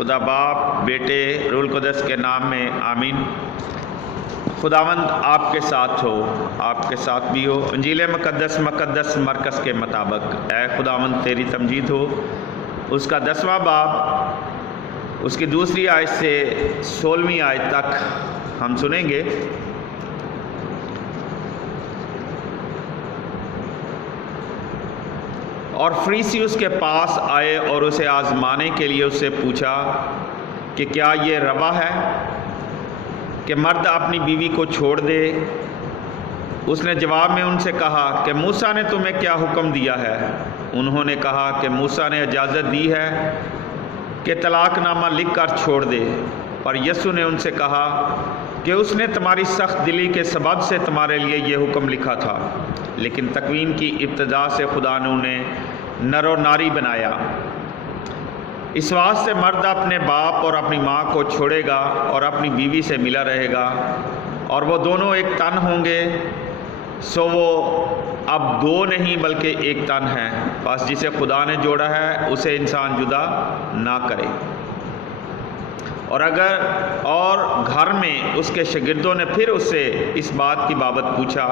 خدا باپ، بیٹے، روح القدس کے نام میں آمین۔ خداوند آپ کے ساتھ ہو، آپ کے ساتھ بھی ہو۔ انجیل مقدس مرکز کے مطابق اے خداوند تیری تمجید ہو، اس کا 10واں باب، اس کی دوسری آیت سے 16ویں آیت تک ہم سنیں گے۔ اور فریسی اس کے پاس آئے اور اسے آزمانے کے لیے اس سے پوچھا کہ کیا یہ روا ہے کہ مرد اپنی بیوی کو چھوڑ دے؟ اس نے جواب میں ان سے کہا کہ موسیٰ نے تمہیں کیا حکم دیا ہے؟ انہوں نے کہا کہ موسیٰ نے اجازت دی ہے کہ طلاق نامہ لکھ کر چھوڑ دے۔ پر یسوع نے ان سے کہا کہ اس نے تمہاری سخت دلی کے سبب سے تمہارے لیے یہ حکم لکھا تھا، لیکن تکوین کی ابتدا سے خدا نے انہیں نر و ناری بنایا۔ اس واسطے مرد اپنے باپ اور اپنی ماں کو چھوڑے گا اور اپنی بیوی سے ملا رہے گا، اور وہ دونوں ایک تن ہوں گے۔ سو وہ اب دو نہیں بلکہ ایک تن ہے۔ بس جسے خدا نے جوڑا ہے اسے انسان جدا نہ کرے۔ اور گھر میں اس کے شاگردوں نے پھر اس سے اس بات کی بابت پوچھا،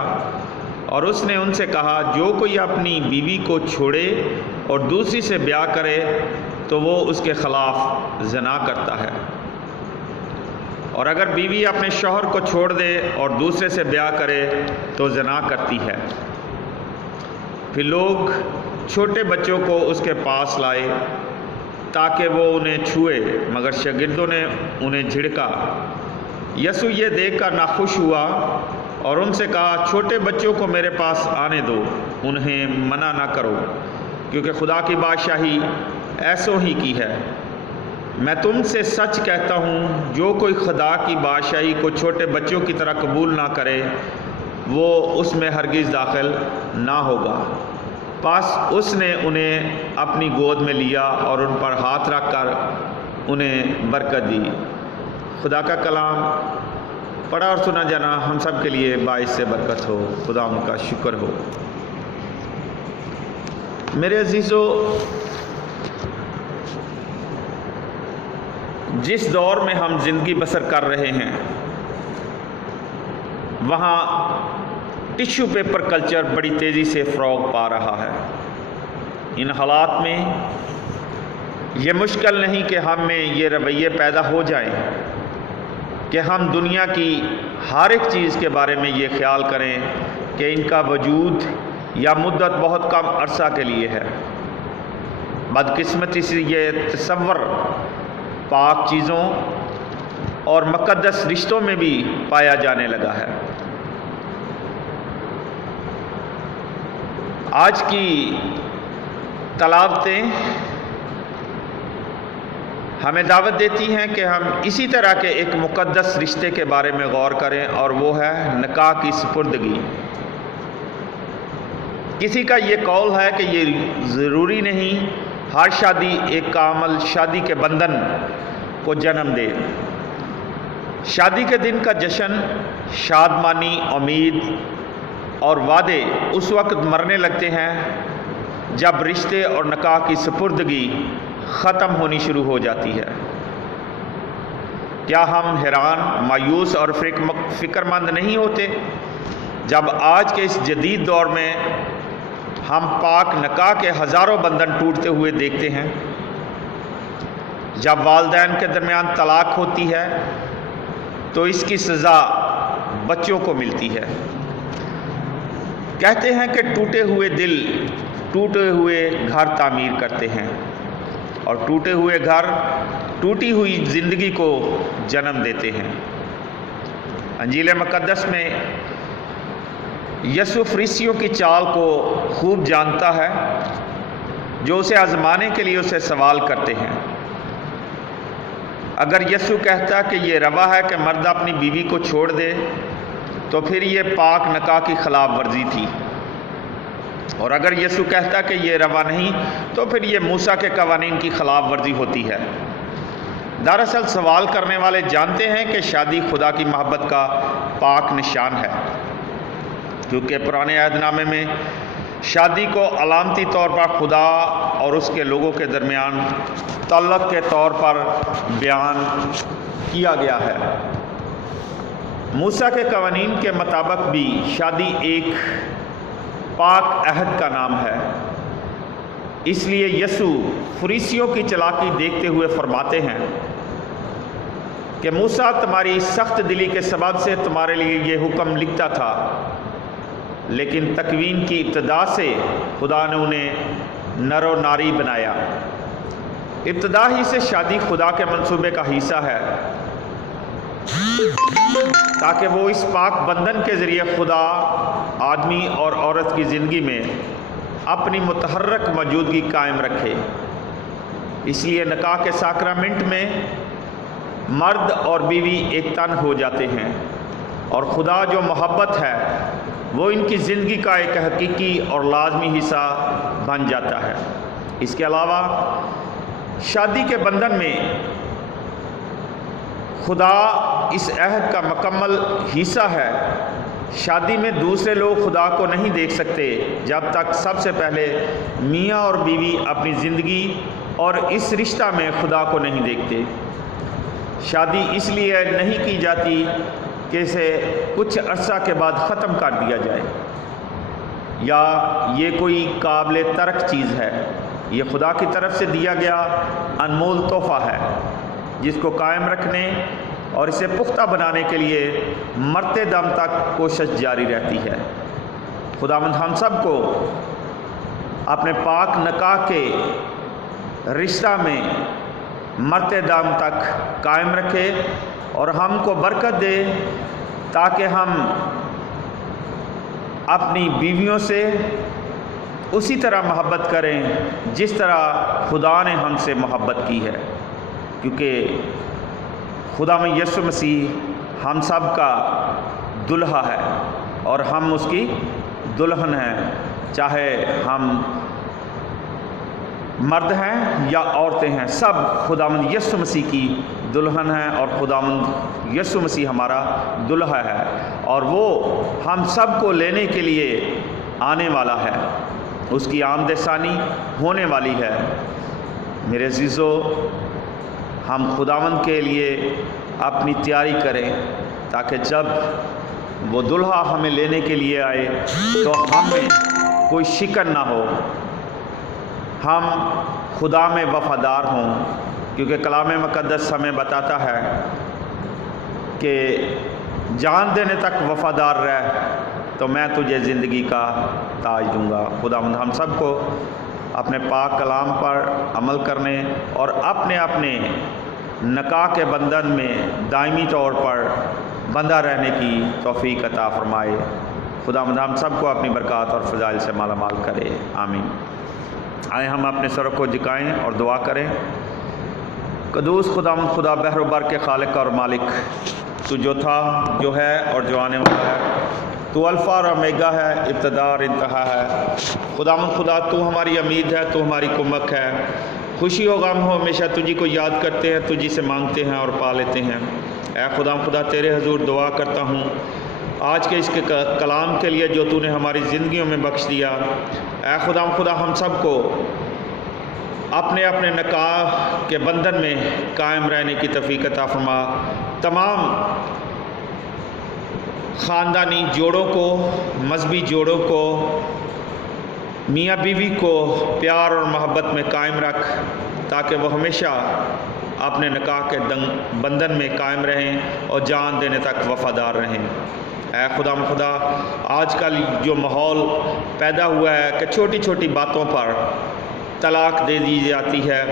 اور اس نے ان سے کہا جو کوئی اپنی بیوی کو چھوڑے اور دوسری سے بیاہ کرے تو وہ اس کے خلاف زنا کرتا ہے، اور اگر بیوی اپنے شوہر کو چھوڑ دے اور دوسرے سے بیاہ کرے تو زنا کرتی ہے۔ پھر لوگ چھوٹے بچوں کو اس کے پاس لائے تاکہ وہ انہیں چھوئے، مگر شاگردوں نے انہیں جھڑکا۔ یسوع یہ دیکھ کر ناخوش ہوا اور ان سے کہا چھوٹے بچوں کو میرے پاس آنے دو، انہیں منع نہ کرو، کیونکہ خدا کی بادشاہی ایسوں ہی کی ہے۔ میں تم سے سچ کہتا ہوں، جو کوئی خدا کی بادشاہی کو چھوٹے بچوں کی طرح قبول نہ کرے وہ اس میں ہرگز داخل نہ ہوگا۔ پس اس نے انہیں اپنی گود میں لیا اور ان پر ہاتھ رکھ کر انہیں برکت دی۔ خدا کا کلام پڑھا اور سنا جانا ہم سب کے لیے باعث سے برکت ہو۔ خدا ان کا شکر ہو۔ میرے عزیزو، جس دور میں ہم زندگی بسر کر رہے ہیں وہاں ٹیشو پیپر کلچر بڑی تیزی سے فروغ پا رہا ہے۔ ان حالات میں یہ مشکل نہیں کہ ہم میں یہ رویے پیدا ہو جائیں کہ ہم دنیا کی ہر ایک چیز کے بارے میں یہ خیال کریں کہ ان کا وجود یا مدت بہت کم عرصہ کے لیے ہے۔ بدقسمتی سے یہ تصور پاک چیزوں اور مقدس رشتوں میں بھی پایا جانے لگا ہے۔ آج کی تلاوتیں ہمیں دعوت دیتی ہیں کہ ہم اسی طرح کے ایک مقدس رشتے کے بارے میں غور کریں، اور وہ ہے نکاح کی سپردگی۔ کسی کا یہ قول ہے کہ یہ ضروری نہیں ہر شادی ایک کامل شادی کے بندھن کو جنم دے۔ شادی کے دن کا جشن، شادمانی، امید اور وعدے اس وقت مرنے لگتے ہیں جب رشتے اور نکاح کی سپردگی ختم ہونی شروع ہو جاتی ہے۔ کیا ہم حیران، مایوس اور فکر مند نہیں ہوتے جب آج کے اس جدید دور میں ہم پاک نکاح کے ہزاروں بندھن ٹوٹتے ہوئے دیکھتے ہیں؟ جب والدین کے درمیان طلاق ہوتی ہے تو اس کی سزا بچوں کو ملتی ہے۔ کہتے ہیں کہ ٹوٹے ہوئے دل ٹوٹے ہوئے گھر تعمیر کرتے ہیں، اور ٹوٹے ہوئے گھر ٹوٹی ہوئی زندگی کو جنم دیتے ہیں۔ انجیل مقدس میں یسوع فریسیوں کی چال کو خوب جانتا ہے، جو اسے آزمانے کے لیے اسے سوال کرتے ہیں۔ اگر یسوع کہتا کہ یہ روا ہے کہ مرد اپنی بیوی کو چھوڑ دے تو پھر یہ پاک نکاح کی خلاف ورزی تھی، اور اگر یسوع کہتا کہ یہ روا نہیں تو پھر یہ موسیٰ کے قوانین کی خلاف ورزی ہوتی ہے۔ دراصل سوال کرنے والے جانتے ہیں کہ شادی خدا کی محبت کا پاک نشان ہے، کیونکہ پرانے عہد نامے میں شادی کو علامتی طور پر خدا اور اس کے لوگوں کے درمیان تعلق کے طور پر بیان کیا گیا ہے۔ موسیٰ کے قوانین کے مطابق بھی شادی ایک پاک عہد کا نام ہے۔ اس لیے یسوع فریسیوں کی چالاکی دیکھتے ہوئے فرماتے ہیں کہ موسیٰ تمہاری سخت دلی کے سبب سے تمہارے لیے یہ حکم لکھتا تھا، لیکن تکوین کی ابتدا سے خدا نے انہیں نر و ناری بنایا۔ ابتدا ہی سے شادی خدا کے منصوبے کا حصہ ہے، تاکہ وہ اس پاک بندھن کے ذریعے خدا آدمی اور عورت کی زندگی میں اپنی متحرک موجودگی قائم رکھے۔ اس لیے نکاح کے ساکرامنٹ میں مرد اور بیوی ایک تن ہو جاتے ہیں، اور خدا جو محبت ہے وہ ان کی زندگی کا ایک حقیقی اور لازمی حصہ بن جاتا ہے۔ اس کے علاوہ شادی کے بندھن میں خدا اس عہد کا مکمل حصہ ہے۔ شادی میں دوسرے لوگ خدا کو نہیں دیکھ سکتے جب تک سب سے پہلے میاں اور بیوی اپنی زندگی اور اس رشتہ میں خدا کو نہیں دیکھتے۔ شادی اس لیے نہیں کی جاتی کہ اسے کچھ عرصہ کے بعد ختم کر دیا جائے، یا یہ کوئی قابل ترک چیز ہے۔ یہ خدا کی طرف سے دیا گیا انمول تحفہ ہے، جس کو قائم رکھنے اور اسے پختہ بنانے کے لیے مرتے دم تک کوشش جاری رہتی ہے۔ خداوند ہم سب کو اپنے پاک نکاح کے رشتہ میں مرتے دم تک قائم رکھے اور ہم کو برکت دے، تاکہ ہم اپنی بیویوں سے اسی طرح محبت کریں جس طرح خدا نے ہم سے محبت کی ہے، کیونکہ خدا میں یسوع مسیح ہم سب کا دلہا ہے اور ہم اس کی دلہن ہیں، چاہے ہم مرد ہیں یا عورتیں ہیں، سب خداوند یسوع مسیح کی دلہن ہیں، اور خداوند یسوع مسیح ہمارا دلہا ہے، اور وہ ہم سب کو لینے کے لیے آنے والا ہے۔ اس کی آمد ثانی ہونے والی ہے۔ میرے عزیزو، ہم خداوند کے لیے اپنی تیاری کریں، تاکہ جب وہ دلہا ہمیں لینے کے لیے آئے تو ہمیں کوئی شکن نہ ہو، ہم خدا میں وفادار ہوں، کیونکہ کلام مقدس ہمیں بتاتا ہے کہ جان دینے تک وفادار رہ تو میں تجھے زندگی کا تاج دوں گا۔ خداوند ہم سب کو اپنے پاک کلام پر عمل کرنے اور اپنے اپنے نکاح کے بندھن میں دائمی طور پر بندھا رہنے کی توفیق عطا فرمائے۔ خداوند ہم سب کو اپنی برکات اور فضائل سے مالا مال کرے، آمین۔ آئے ہم اپنے سروں کو جھکائیں اور دعا کریں۔ قدوس خداوند خدا بحر و بر کے خالق اور مالک، تو جو تھا، جو ہے اور جو آنے والا ہے، تو الفا اور اومیگا ہے، ابتدا اور انتہا ہے۔ خداوند خدا، تو ہماری امید ہے، تو ہماری کمک ہے۔ خوشی ہو غم ہو ہمیشہ تجھی کو یاد کرتے ہیں، تجھی سے مانگتے ہیں اور پا لیتے ہیں۔ اے خداوند خدا، تیرے حضور دعا کرتا ہوں آج کے اس کے کلام کے لیے جو تو نے ہماری زندگیوں میں بخش دیا۔ اے خداوند خدا، ہم سب کو اپنے اپنے نکاح کے بندھن میں قائم رہنے کی توفیق عطا فرما۔ تمام خاندانی جوڑوں کو، مذہبی جوڑوں کو، میاں بیوی کو پیار اور محبت میں قائم رکھ، تاکہ وہ ہمیشہ اپنے نکاح کے بندھن میں قائم رہیں اور جان دینے تک وفادار رہیں۔ اے خدا، آج کل جو ماحول پیدا ہوا ہے کہ چھوٹی چھوٹی باتوں پر طلاق دے دی جاتی ہے،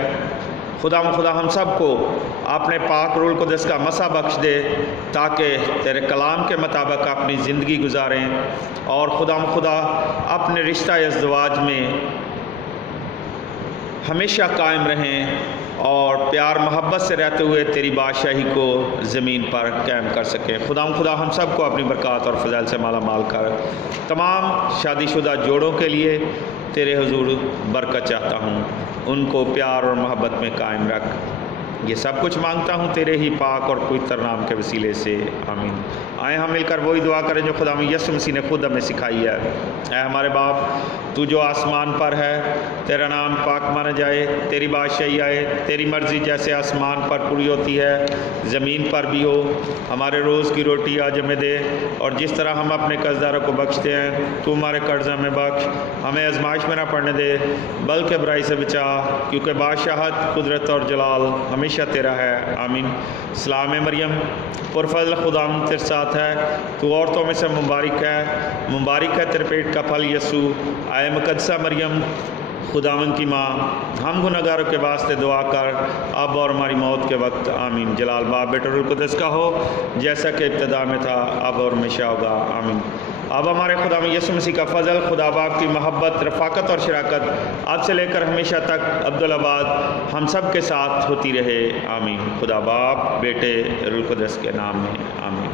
خدا ہم سب کو اپنے پاک روح القدس کا مسا بخش دے، تاکہ تیرے کلام کے مطابق اپنی زندگی گزاریں اور خدا اپنے رشتہ ازدواج میں ہمیشہ قائم رہیں اور پیار محبت سے رہتے ہوئے تیری بادشاہی کو زمین پر قائم کر سکیں۔ خدا ہم سب کو اپنی برکات اور فضائل سے مالا مال کر۔ تمام شادی شدہ جوڑوں کے لیے تیرے حضور برکت چاہتا ہوں، ان کو پیار اور محبت میں قائم رکھ۔ یہ سب کچھ مانگتا ہوں تیرے ہی پاک اور پوتر نام کے وسیلے سے، آمین۔ آئیں ہم مل کر وہی دعا کریں جو خدا یسوع مسیح نے خود ہمیں سکھائی ہے۔ اے ہمارے باپ، تو جو آسمان پر ہے، تیرا نام پاک مانا جائے، تیری بادشاہی آئے، تیری مرضی جیسے آسمان پر پوری ہوتی ہے زمین پر بھی ہو۔ ہمارے روز کی روٹی آج ہمیں دے، اور جس طرح ہم اپنے قرضداروں کو بخشتے ہیں تو ہمارے قرض ہمیں بخش، ہمیں آزمائش میں نہ پڑنے دے بلکہ برائی سے بچا، کیونکہ بادشاہت، قدرت اور جلال ہمیشہ تیرا ہے، آمین۔ سلام مریم، پرفضل خداوند تیرے ساتھ ہے، تو عورتوں میں سے مبارک ہے تیرے پیٹ کا پھل یسوع۔ اے مقدسہ مریم، خداوند کی ماں، ہم گنہگاروں کے واسطے دعا کر اب اور ہماری موت کے وقت، آمین۔ جلال باپ، بیٹے اور روح القدس کا ہو، جیسا کہ ابتدا میں تھا اب اور ہمیشہ ہوگا، آمین۔ اب ہمارے خدا میں یسوع مسیح کا فضل، خدا باپ کی محبت، رفاقت اور شراکت اب سے لے کر ہمیشہ تک ابدالآباد ہم سب کے ساتھ ہوتی رہے، آمین۔ خدا باپ، بیٹے، روح القدس کے نام میں، آمین۔